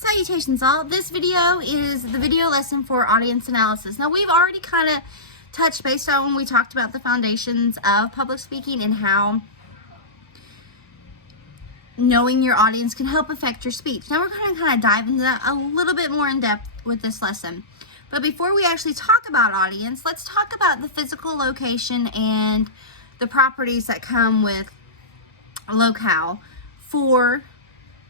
Salutations all. This video is the video lesson for audience analysis. Now we've already kind of touched base on when we talked about the foundations of public speaking and how knowing your audience can help affect your speech. Now we're going to kind of dive into that a little bit more in depth with this lesson. But before we actually talk about audience, let's talk about the physical location and the properties that come with a locale for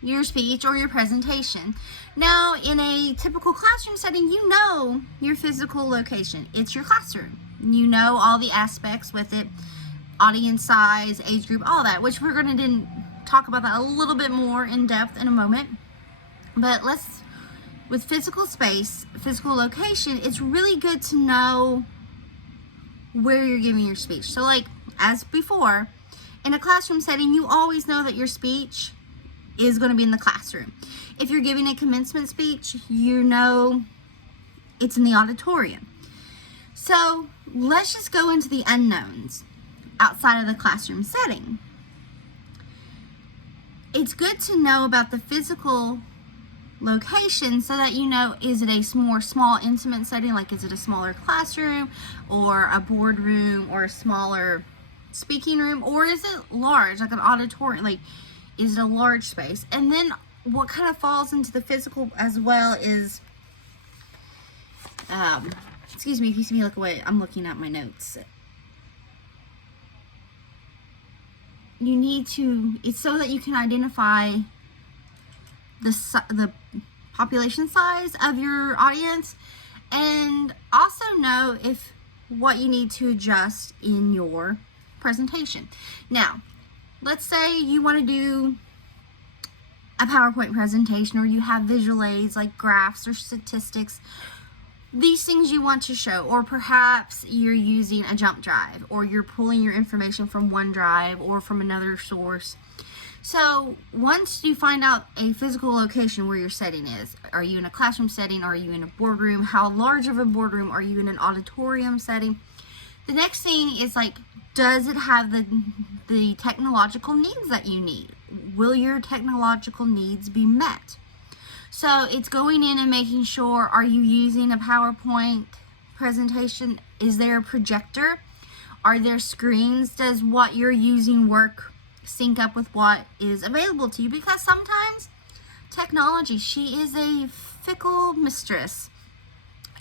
your speech or your presentation. Now, in a typical classroom setting, you know your physical location. It's your classroom. You know all the aspects with it, audience size, age group, all that, which we're going to talk about that a little bit more in depth in a moment. But with physical space, physical location, it's really good to know where you're giving your speech. So like, as before, in a classroom setting, you always know that your speech is going to be in the classroom. If you're giving a commencement speech, you know it's in the auditorium. So let's just go into the unknowns outside of the classroom setting. It's good to know about the physical location so that you know, is it a more small intimate setting, like is it a smaller classroom or a boardroom or a smaller speaking room, or is it large, like an auditorium, like is it a large space? And then what kind of falls into the physical as well is, excuse me if you see me look away, I'm looking at my notes. You need to, it's so that you can identify the population size of your audience, and also know if what you need to adjust in your presentation. Now, let's say you want to do a PowerPoint presentation, or you have visual aids like graphs or statistics, these things you want to show, or perhaps you're using a jump drive, or you're pulling your information from OneDrive or from another source. So once you find out a physical location where your setting is, are you in a classroom setting, are you in a boardroom, how large of a boardroom, are you in an auditorium setting? The next thing is like, does it have the technological needs that you need? Will your technological needs be met? So it's going in and making sure, are you using a PowerPoint presentation? Is there a projector? Are there screens? Does what you're using work sync up with what is available to you? Because sometimes technology, she is a fickle mistress.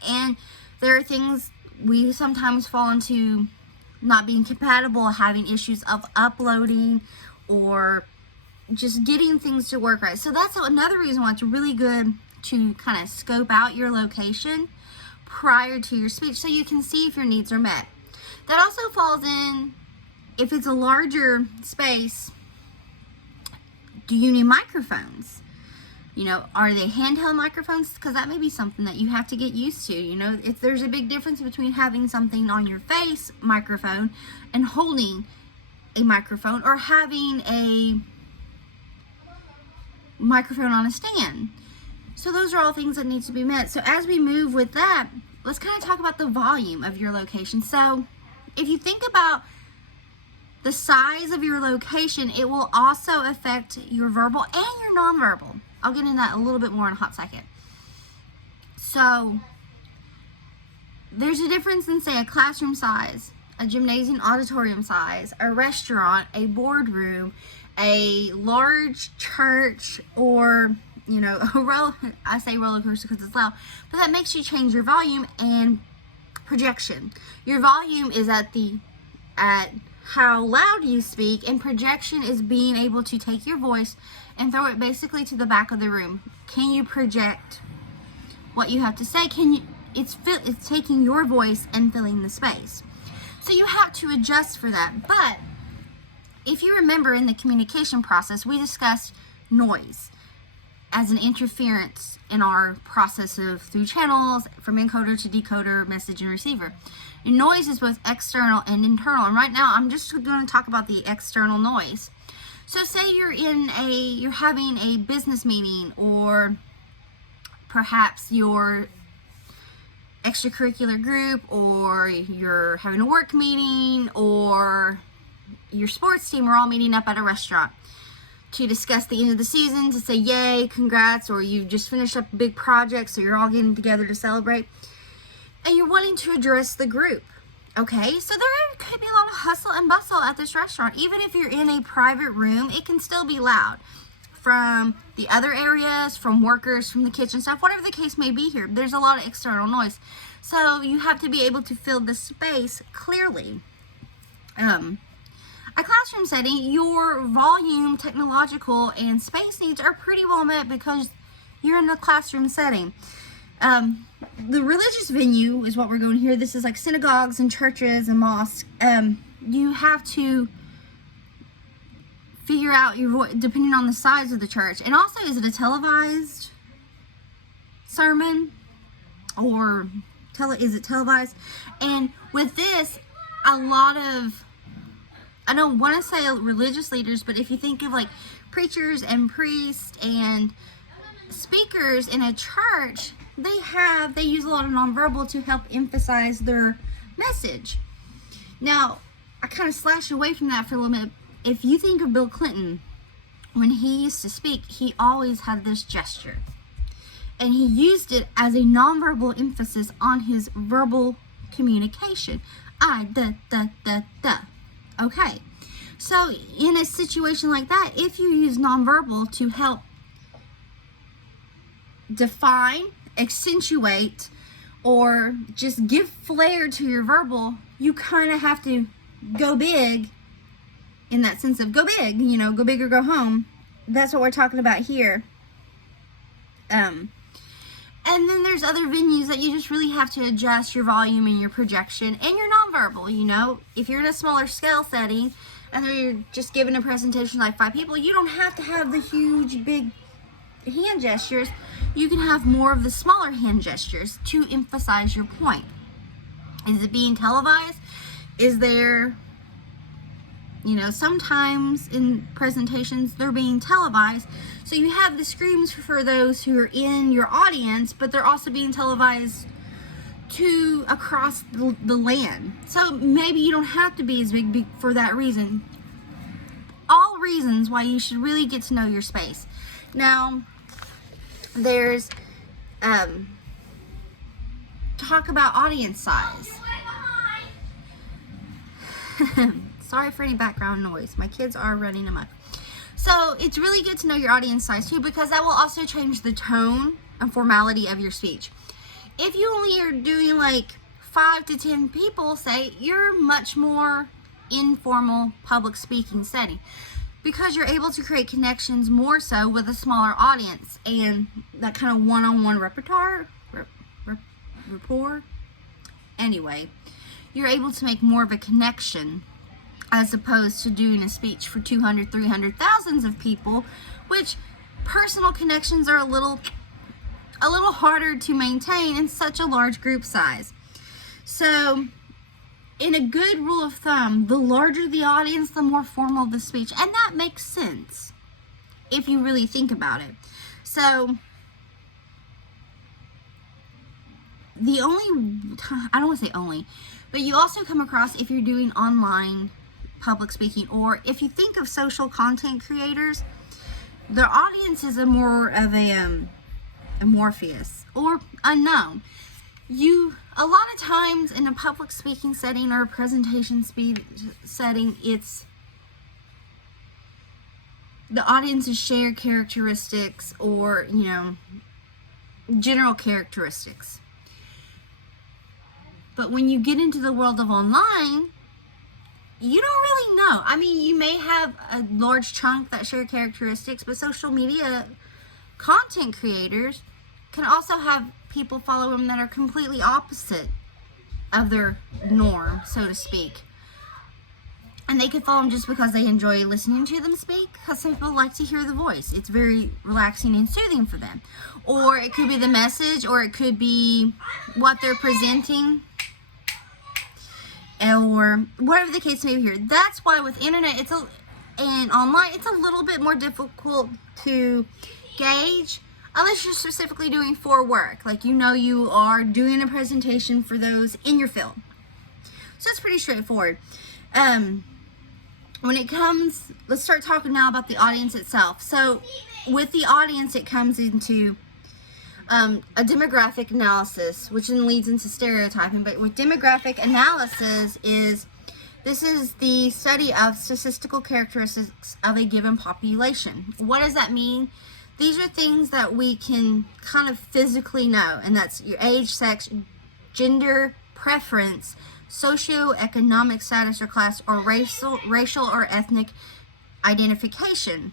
And there are things we sometimes fall into not being compatible, having issues of uploading or just getting things to work right. So that's another reason why it's really good to kind of scope out your location prior to your speech so you can see if your needs are met. That also falls in, if it's a larger space, do you need microphones? You know, are they handheld microphones? Because that may be something that you have to get used to. You know, if there's a big difference between having something on your face, microphone, and holding a microphone, or having a microphone on a stand. So those are all things that need to be met. So as we move with that, let's kind of talk about the volume of your location. So if you think about the size of your location, it will also affect your verbal and your nonverbal. I'll get into that a little bit more in a hot second. So there's a difference in, say, a classroom size, a gymnasium auditorium size, a restaurant, a boardroom, a large church, or, you know, I say roller coaster because it's loud, but that makes you change your volume and projection. Your volume is at how loud you speak, and projection is being able to take your voice and throw it basically to the back of the room. Can you project what you have to say? It's taking your voice and filling the space. So you have to adjust for that. But if you remember, in the communication process, we discussed noise as an interference in our process of through channels, from encoder to decoder, message and receiver. And noise is both external and internal. And right now, I'm just going to talk about the external noise. So say you're having a business meeting, or perhaps your extracurricular group, or you're having a work meeting, or your sports team are all meeting up at a restaurant. to discuss the end of the season, to say yay, congrats, or you just finished up a big project, so you're all getting together to celebrate, and you're wanting to address the group. Okay, so there could be a lot of hustle and bustle at this restaurant. Even if you're in a private room, it can still be loud from the other areas, from workers, from the kitchen staff, whatever the case may be here. There's a lot of external noise. So you have to be able to fill the space clearly. A classroom setting, your volume, technological, and space needs are pretty well met because you're in a classroom setting. The religious venue is what we're going here. This is like synagogues and churches and mosques. You have to figure out your voice depending on the size of the church. And also, is it a televised sermon or is it televised? And with this, a lot of, I don't want to say religious leaders, but if you think of like preachers and priests and speakers in a church, they use a lot of nonverbal to help emphasize their message. Now, I kind of slash away from that for a little bit. If you think of Bill Clinton, when he used to speak, he always had this gesture. And he used it as a nonverbal emphasis on his verbal communication. Okay. So in a situation like that, if you use nonverbal to help define, accentuate, or just give flair to your verbal, you kind of have to go big in that sense of go big, go big or go home. That's what we're talking about here. And then there's other venues that you just really have to adjust your volume and your projection and your nonverbal. If you're in a smaller scale setting and you're just giving a presentation like 5 people, you don't have to have the huge, big hand gestures. You can have more of the smaller hand gestures to emphasize your point. Is it being televised? Is there, sometimes in presentations they're being televised. So you have the screams for those who are in your audience, but they're also being televised to across the land. So maybe you don't have to be as big for that reason. All reasons why you should really get to know your space. Now, there's talk about audience size. Sorry for any background noise. My kids are running amok. So it's really good to know your audience size too, because that will also change the tone and formality of your speech. If you only are doing like 5 to 10 people, say, you're much more informal public speaking setting because you're able to create connections more so with a smaller audience and that kind of one-on-one rapport. Anyway, you're able to make more of a connection as opposed to doing a speech for 200, 300, thousands of people, which personal connections are a little harder to maintain in such a large group size. So, in a good rule of thumb, the larger the audience, the more formal the speech. And that makes sense if you really think about it. So, the only time, I don't want to say only, but you also come across if you're doing online public speaking, or if you think of social content creators, their audience is a more of a amorphous or unknown. A lot of times in a public speaking setting or a presentation setting, it's the audience's shared characteristics or, general characteristics. But when you get into the world of online, you don't really know. I mean, you may have a large chunk that share characteristics, but social media content creators can also have people follow them that are completely opposite of their norm, so to speak. And they could follow them just because they enjoy listening to them speak, because some people like to hear the voice. It's very relaxing and soothing for them. Or it could be the message, or it could be what they're presenting, or whatever the case may be here. That's why with internet and online, it's a little bit more difficult to gauge unless you're specifically doing for work. Like you are doing a presentation for those in your field. So it's pretty straightforward. when it comes, let's start talking now about the audience itself. So with the audience, it comes into a demographic analysis, which then leads into stereotyping. But with demographic analysis this is the study of statistical characteristics of a given population. What does that mean? These are things that we can kind of physically know, and that's your age, sex, gender, preference, socioeconomic status or class, or racial or ethnic identification.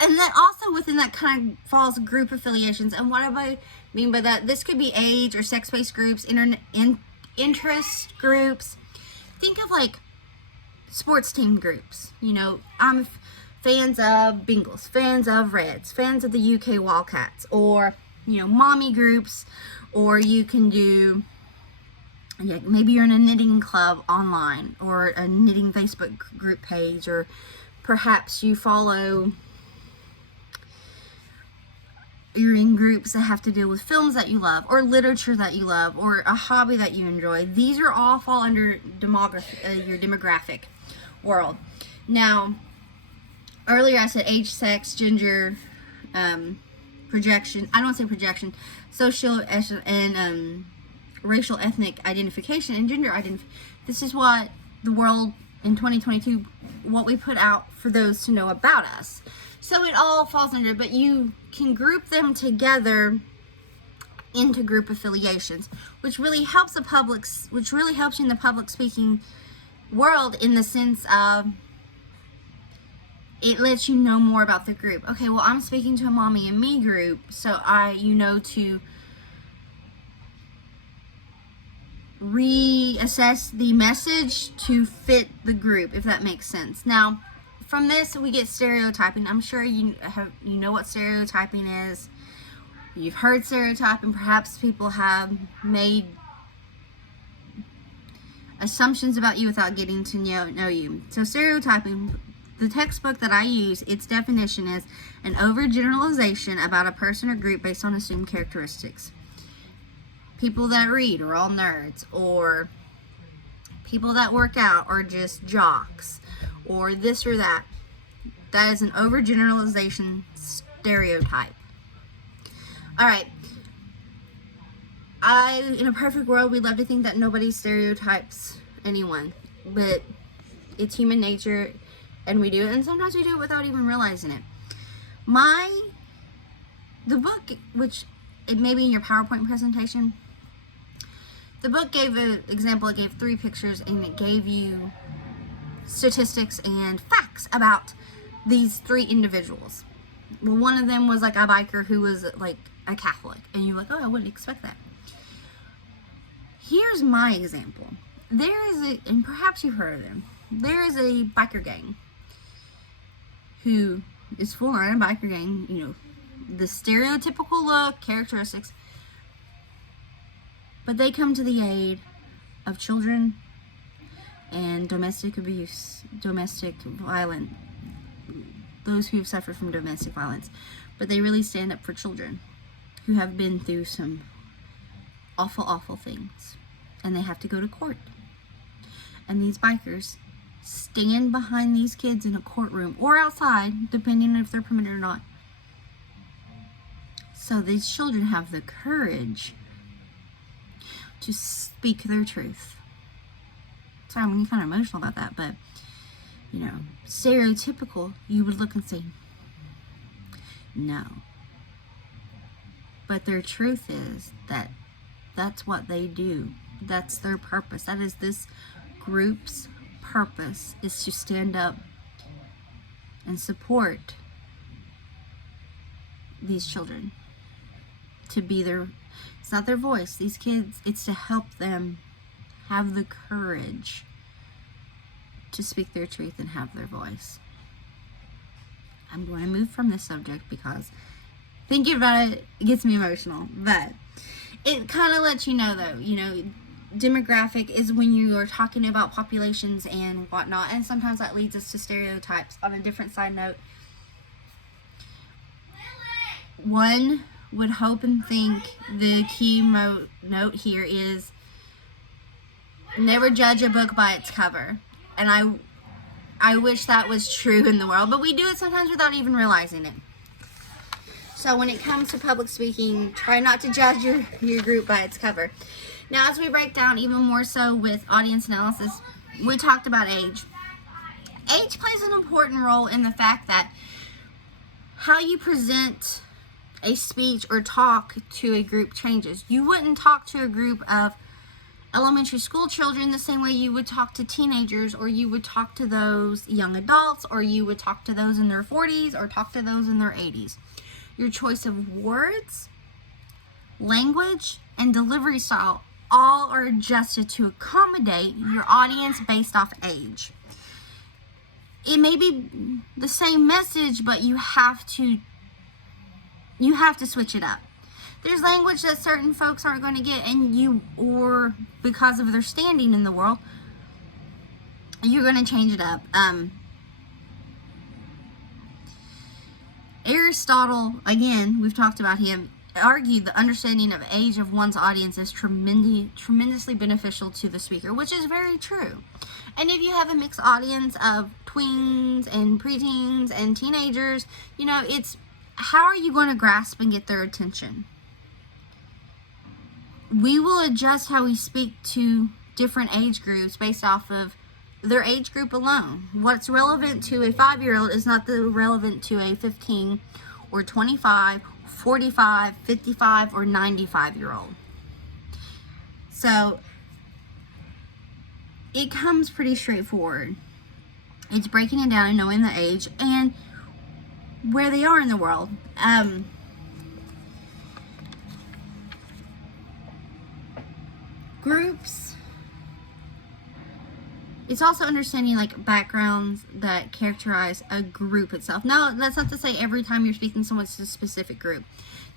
And then also within that kind of falls group affiliations. And what do I mean by that? This could be age or sex-based groups, interest groups. Think of like sports team groups. You know, I'm fans of Bengals, fans of Reds, fans of the UK Wildcats, or, you know, mommy groups, or you can do, yeah, maybe you're in a knitting club online, or a knitting Facebook group page, or perhaps you follow, you're in groups that have to deal with films that you love, or literature that you love, or a hobby that you enjoy. These are all fall under your demographic world. Now, earlier I said age, sex, gender, projection. I don't say projection. Social and racial, ethnic identification, and gender identification. This is what the world in 2022, what we put out for those to know about us. So it all falls under, but you can group them together into group affiliations, which really helps you in the public speaking world, in the sense of it lets you know more about the group. Okay, well, I'm speaking to a mommy and me group, so to reassess the message to fit the group, if that makes sense. Now, from this we get stereotyping. I'm sure you know what stereotyping is. You've heard stereotyping. Perhaps people have made assumptions about you without getting to know you. So stereotyping, the textbook that I use, its definition is an overgeneralization about a person or group based on assumed characteristics. People that read are all nerds, or people that work out are just jocks, or this or that. That is an overgeneralization stereotype. Alright. In a perfect world, we'd love to think that nobody stereotypes anyone, but it's human nature, and we do it, and sometimes we do it without even realizing it. The book, which it may be in your PowerPoint presentation, the book gave an example. It gave 3 pictures, and it gave you statistics and facts about these 3 individuals. Well, one of them was like a biker who was like a Catholic, and you're like, oh, I wouldn't expect that. Here's my example. And perhaps you've heard of them, there is a biker gang who is full on a biker gang, you know, the stereotypical look, characteristics, but they come to the aid of children and domestic abuse, domestic violence, those who have suffered from domestic violence. But they really stand up for children who have been through some awful, awful things, and they have to go to court. And these bikers stand behind these kids in a courtroom or outside, depending on if they're permitted or not. So these children have the courage to speak their truth. Sorry, I'm kind of emotional about that, but, you know, stereotypical, you would look and say, no. But their truth is that that's what they do. That's their purpose. That is this group's purpose, is to stand up and support these children. To be it's not their voice, these kids, it's to help them have the courage to speak their truth and have their voice. I'm going to move from this subject because thinking about it gets me emotional, but it kind of lets you know, though, you know, demographic is when you are talking about populations and whatnot, and sometimes that leads us to stereotypes. On a different side note, one would hope and think the key note here is never judge a book by its cover. And I wish that was true in the world, but we do it sometimes without even realizing it. So when it comes to public speaking, try not to judge your group by its cover. Now, as we break down even more so with audience analysis, we talked about age. Age plays an important role in the fact that how you present a speech or talk to a group changes. You wouldn't talk to a group of elementary school children the same way you would talk to teenagers, or you would talk to those young adults, or you would talk to those in their 40s, or talk to those in their 80s. Your choice of words, language, and delivery style all are adjusted to accommodate your audience based off age. It may be the same message, but you have to switch it up. There's language that certain folks aren't going to get, and or because of their standing in the world, you're going to change it up. Aristotle, again, we've talked about him, argued the understanding of age of one's audience is tremendously beneficial to the speaker, which is very true. And if you have a mixed audience of tweens and preteens and teenagers, it's how are you going to grasp and get their attention? We will adjust how we speak to different age groups based off of their age group alone. What's relevant to a 5-year-old is not relevant to a 15 or 25, 45, 55, or 95-year-old. So it comes pretty straightforward. It's breaking it down and knowing the age and where they are in the world. Groups. It's also understanding backgrounds that characterize a group itself. Now, that's not to say every time you're speaking to someone it's a specific group.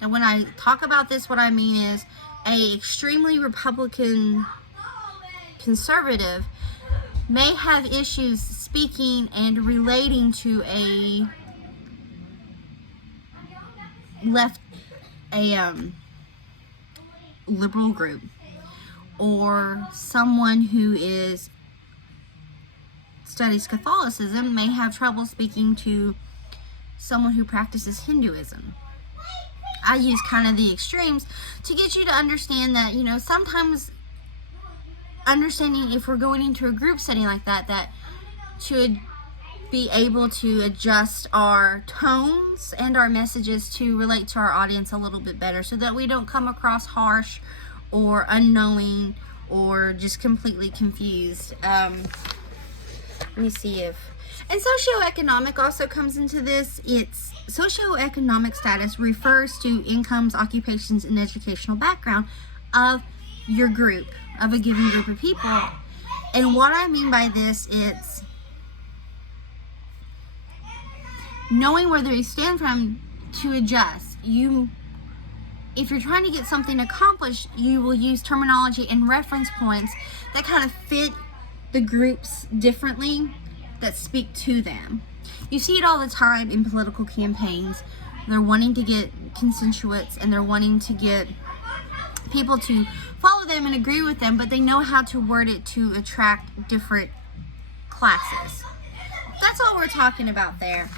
Now, when I talk about this, what I mean is a extremely Republican conservative may have issues speaking and relating to a liberal group, or someone who studies Catholicism may have trouble speaking to someone who practices Hinduism. I use kind of the extremes to get you to understand that, sometimes understanding if we're going into a group setting like that to be able to adjust our tones and our messages to relate to our audience a little bit better, so that we don't come across harsh or unknowing or just completely confused. Let me see and socioeconomic also comes into this. It's socioeconomic status refers to incomes, occupations, and educational background of your group, of a given group of people. And what I mean by this, it's knowing where they stand from to adjust. If you're trying to get something accomplished, you will use terminology and reference points that kind of fit the groups differently, that speak to them. You see it all the time in political campaigns. They're wanting to get constituents and they're wanting to get people to follow them and agree with them, but they know how to word it to attract different classes. That's all we're talking about there.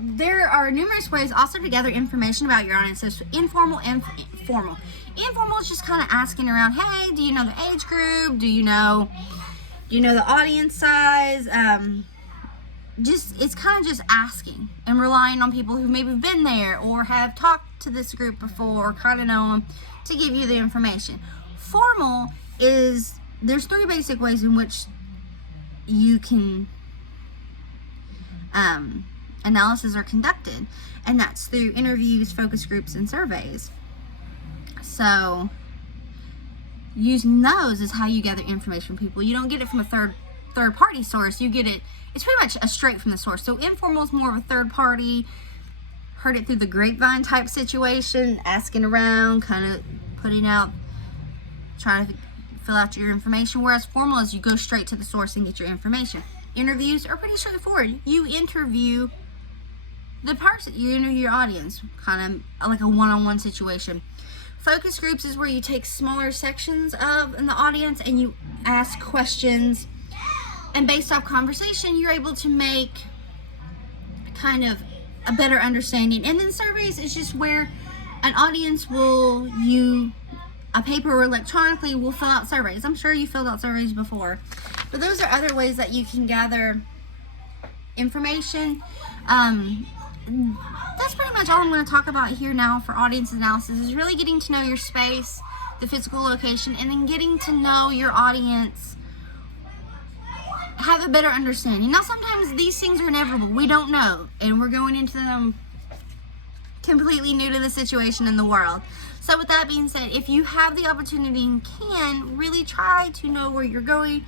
There are numerous ways also to gather information about your audience. So informal and formal. Informal is just kind of asking around, hey, do you know the age group? Do you know the audience size? It's kind of just asking and relying on people who maybe been there or have talked to this group before or kind of know them to give you the information. Formal is, there's 3 basic ways in which you can analysis are conducted, and that's through interviews, focus groups, and surveys. So using those is how you gather information from people. You don't get it from a third party source. You get it, it's pretty much a straight from the source. So informal is more of a third party, heard it through the grapevine type situation, asking around, kind of putting out, trying to fill out your information. Whereas formal is you go straight to the source and get your information. Interviews are pretty straightforward. You interview the person, you interview your audience, kind of like a one-on-one situation. Focus groups is where you take smaller sections of the audience and you ask questions And based off conversation, you're able to make kind of a better understanding. And then surveys is just where an audience will, you, a paper or electronically, will fill out surveys. I'm sure you filled out surveys before. But those are other ways that you can gather information. That's pretty much all I'm going to talk about here now for audience analysis, is really getting to know your space, the physical location, and then getting to know your audience, have a better understanding. Now, sometimes these things are inevitable. We don't know, and we're going into them completely new to the situation in the world. So with that being said, if you have the opportunity and can, really try to know where you're going.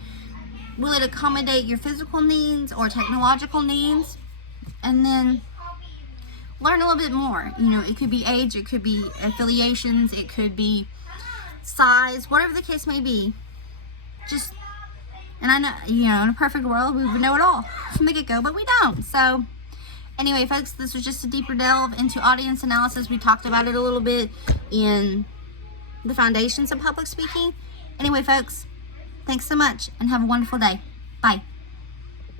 Will it accommodate your physical needs or technological needs? And then learn a little bit more. You know, it could be age, it could be affiliations, it could be size, whatever the case may be. Just, and I know, you know, in a perfect world, we would know it all from the get-go, but we don't. So anyway, folks, this was just a deeper delve into audience analysis. We talked about it a little bit in the foundations of public speaking. Anyway, folks, thanks so much and have a wonderful day. Bye.